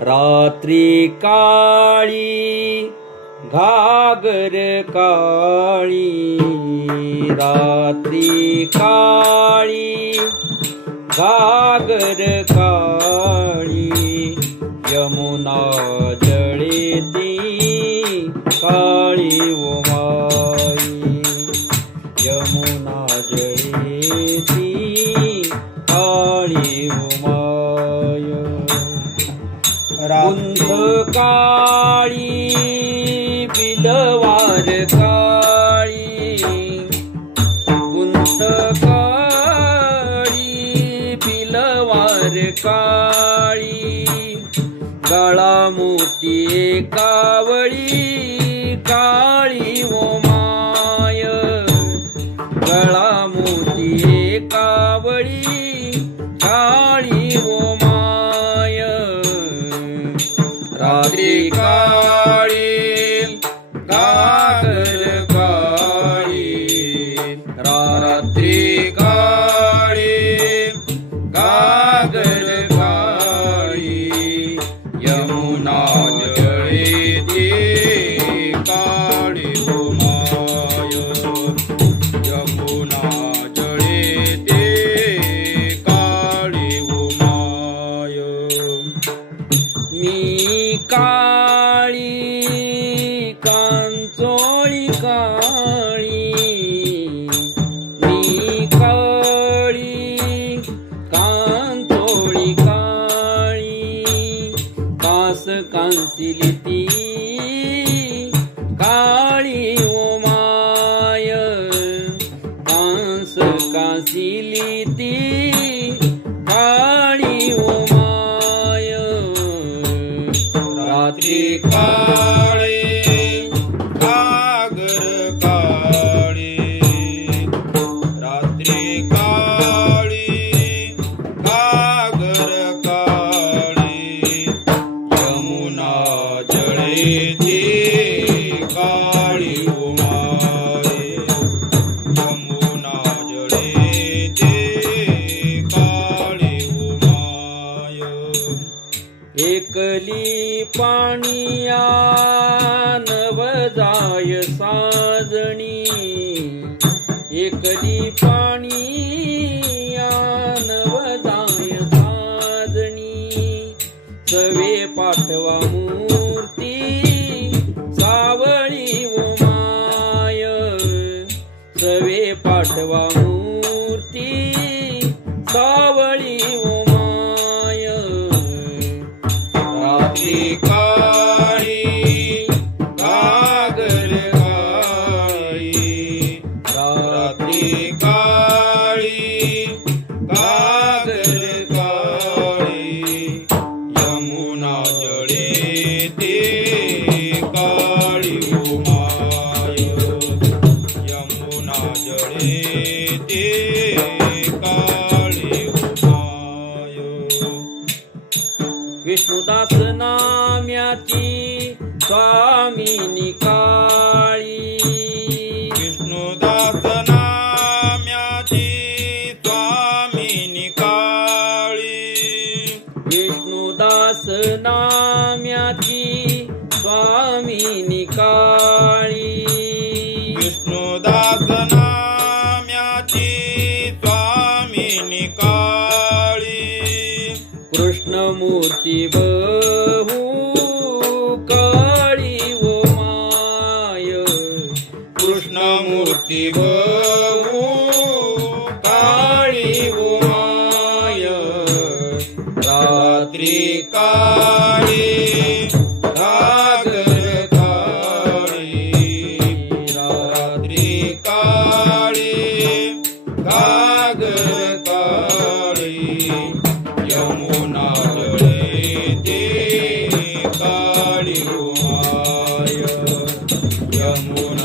रात्री काळी घागर काळी, रात्री काळी घागर काळी, यमुना जळेती काळी ओ माई, यमुना जळेती काळी ओ माय. गुंध काळी बिलवार काळी, गुंध काळी बिलवार काळी, गळा मोती कावळी काळी ओ माय, गळा मोती कावळी काळी ओ माय. रात्री काळी घागर काळी, रात्री काळी घागर काळी, यमुना जळेती काळी ओ माय, यमुना जळेती काळी ओ माय. मी काळी कांचोळी काळी, मी काळी कांचोळी काळी, कास कांसिली ती काळी ओ माय, कांस कांसिली ती काळी ओ माय. रात्री काळी घागर काळी, रात्री काळी घागर काळी, यमुना जळेती काळी ओ माय, यमुना जळेती काळी ओ माय. एकली पाणिया नवजाय साजणी, एकली पाणिया नवजाय साजणी, सवे पाठवा मूर्ती सावळी ओ माय, सवे पाठवा मूर्ती सावळी ओ माय. रात्री काळी घागर काळी, रात्री काळी घागर काळी, यमुना जळेती काळी ओ माय, यमुना जळेती काळी ओ माय. विष्णुदास नाम्याची स्वामिनी काळी, विष्णुदास नाम्याची स्वामिनी काळी, विष्णुदास नाम्याची स्वामिनी काळी, विष्णुदास नाम्याची स्वामिनी काळी, कृष्णमूर्ती बहु काळी ओ माय, कृष्णमूर्ती बहु काळी ओ माय. रात्री काळी घागर काळी, रात्री काळी घागर काळी, यमुना जळेती काळी ओ माय, यमुना